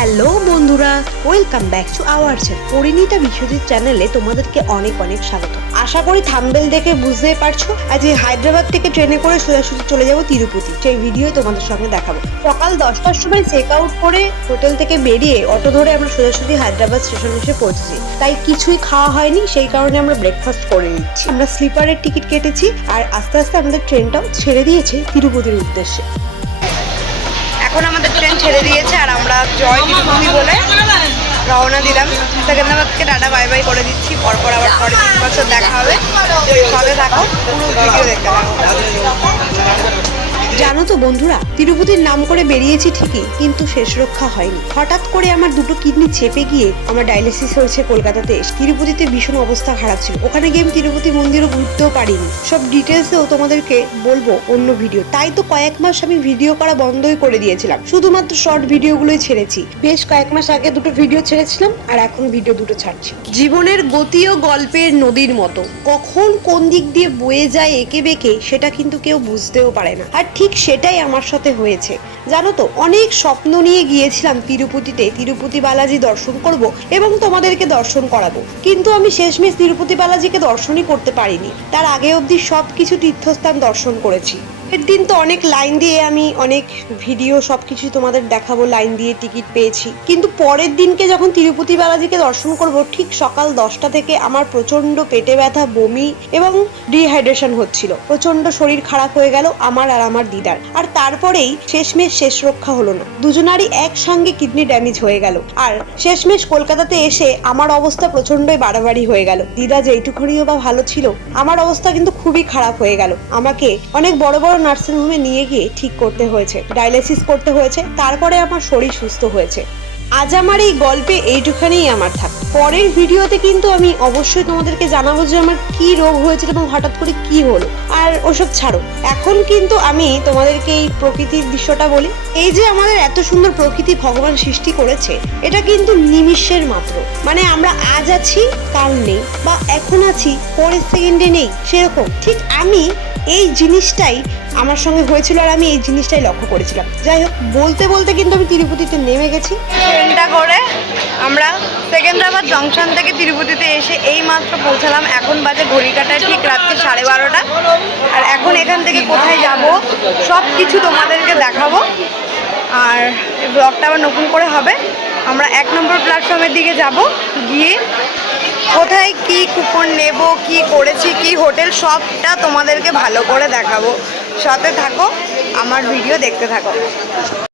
Hello বন্ধুরা, welcome back to our channel Parineeta Biswajit চ্যানেলে তোমাদেরকে অনেক অনেক স্বাগত। আশা করি থাম্বনেল দেখে বুঝতেই পারছো আজ হায়দ্রাবাদ থেকে ট্রেনে করে সোজাসুজি চলে যাব তিরুপতি। সেই ভিডিও তোমাদের সঙ্গে দেখাবো। সকাল 10টার সময় চেক আউট করে হোটেল থেকে বেরিয়ে অটো ধরে আমরা সোজাসুজি হায়দ্রাবাদ স্টেশনে এসে পৌঁছেছি। তাই কিছুই খাওয়া হয়নি, সেই কারণে আমরা ব্রেকফাস্ট করে নিচ্ছি। আমরা স্লিপারের টিকিট কেটেছি আর আস্তে আস্তে আমাদের ট্রেনটাও ছেড়ে দিয়েছে তিরুপতির উদ্দেশ্যে। এখন আমাদের ট্রেন ছেড়ে দিয়েছে আর আমরা জয় তিরুপতি বলে রওনা দিলাম। সেকেন্দ্রাবাদকে টাটা বাই বাই করে দিচ্ছি। পরপর আবার পরে 3 বছর দেখা হবে। সাথে থাকো, পুরো ভিডিও দেখতে থাকো। জানো তো বন্ধুরা, তিরুপতির নাম করে বেরিয়েছি ঠিকই, কিন্তু শেষ রক্ষা হয়নি। হঠাৎ করে আমার দুটো কিডনি চেপে গিয়ে আমার ডায়ালিসিস হয়েছে কলকাতাতে এসে। তিরুপতিতে ভীষণ অবস্থা খারাপ ছিল। ওখানে গিয়ে আমি তিরুপতি মন্দিরও ঘুরতেও পারিনি। সব ডিটেলসেও তোমাদেরকে বলবো অন্য ভিডিও। তাই তো কয়েক মাস আমি ভিডিও করা বন্ধই করে দিয়েছিলাম, শুধুমাত্র শর্ট ভিডিওগুলোই ছেড়েছি। বেশ কয়েক মাস আগে দুটো ভিডিও ছেড়েছিলাম আর এখন ভিডিও দুটো ছাড়ছি। জীবনের গতি ও গল্পের নদীর মতো, কখন কোন দিক দিয়ে বয়ে যায় এঁকে বেঁকে সেটা কিন্তু কেউ বুঝতেও পারে না। আর ঠিক সেটাই আমার সাথে হয়েছে। জানো তো, অনেক স্বপ্ন নিয়ে গিয়েছিলাম তিরুপতিতে তিরুপতি বালাজি দর্শন করব এবং তোমাদেরকে দর্শন করাবো, কিন্তু আমি শেষমেশ তিরুপতি বালাজিকে দর্শনই করতে পারিনি। তার আগে অবধি সবকিছু তীর্থস্থান দর্শন করেছি। এর দিন তো অনেক লাইন দিয়ে আমি অনেক ভিডিও সবকিছু তোমাদের দেখাবো, লাইন দিয়ে টিকিট পেয়েছি। কিন্তু পরের দিনকে যখন তিরুপতি বালাজিকে দর্শন করব, ঠিক সকাল 10টা থেকে আমার প্রচন্ড পেটে ব্যথা, বমি এবং ডিহাইড্রেশন হচ্ছিল। প্রচন্ড শরীর খারাপ হয়ে গেল আমার আর আমার দিদার। আর তারপরেই শেষমেশ শেষ রক্ষা হলো না, দুজনারই একসঙ্গে কিডনি ড্যামেজ হয়ে গেল। আর শেষমেশ কলকাতাতে এসে আমার অবস্থা প্রচন্ডই বাড়াবাড়ি হয়ে গেল। দিদা যেইটুকুনিও বা ভালো ছিল, আমার অবস্থা কিন্তু খুবই খারাপ হয়ে গেল। আমাকে অনেক বড় বড় নার্সিং হোমে নিয়ে গিয়ে ঠিক করতে হয়েছে, ডায়ালিসিস করতে হয়েছে, তারপরে আমার শরীর সুস্থ হয়েছে। আজ আমার এই গল্পে এইটুখানেই আমার থাক। পরের ভিডিওতে কিন্তু আমি অবশ্যই তোমাদেরকে জানাবো যে আমার কি রোগ হয়েছিল এবং হঠাৎ করে কি হলো। আর ওসব ছাড়ো, এখন কিন্তু আমি তোমাদেরকে এই প্রকৃতির দৃশ্যটা বলি। এই যে আমাদের এত সুন্দর প্রকৃতি ভগবান সৃষ্টি করেছে, এটা কিন্তু নিমিষের মাত্র। মানে আমরা আজ আছি, কাল নেই, বা এখন আছি পরের সেকেন্ডে নেই, সেরকম। ঠিক আমি এই জিনিসটাই আমার সঙ্গে হয়েছিল আর আমি এই জিনিসটাই লক্ষ্য করেছিলাম। যাই হোক, বলতে বলতে কিন্তু আমি তিরুপতিতে নেমে গেছি। ট্রেনটা করে আমরা সেকেন্দ্রাবাদ জংশন থেকে তিরুপতিতে এসে এই মাত্র পৌঁছালাম। এখন বাজে ঘড়ি কাটায় ঠিক রাত্রি 12:30। আর এখন এখান থেকে কোথায় যাব সব কিছু তোমাদেরকে দেখাবো। আর এই ব্লগটা আবার নতুন করে হবে। আমরা 1 নম্বর প্ল্যাটফর্মের দিকে যাব, গিয়ে কোথায় কি কুপন নেব, কি করেছি, কি হোটেল, সবটা তোমাদেরকে ভালো করে দেখাবো। সাথে থাকো, আমার ভিডিও দেখতে থাকো।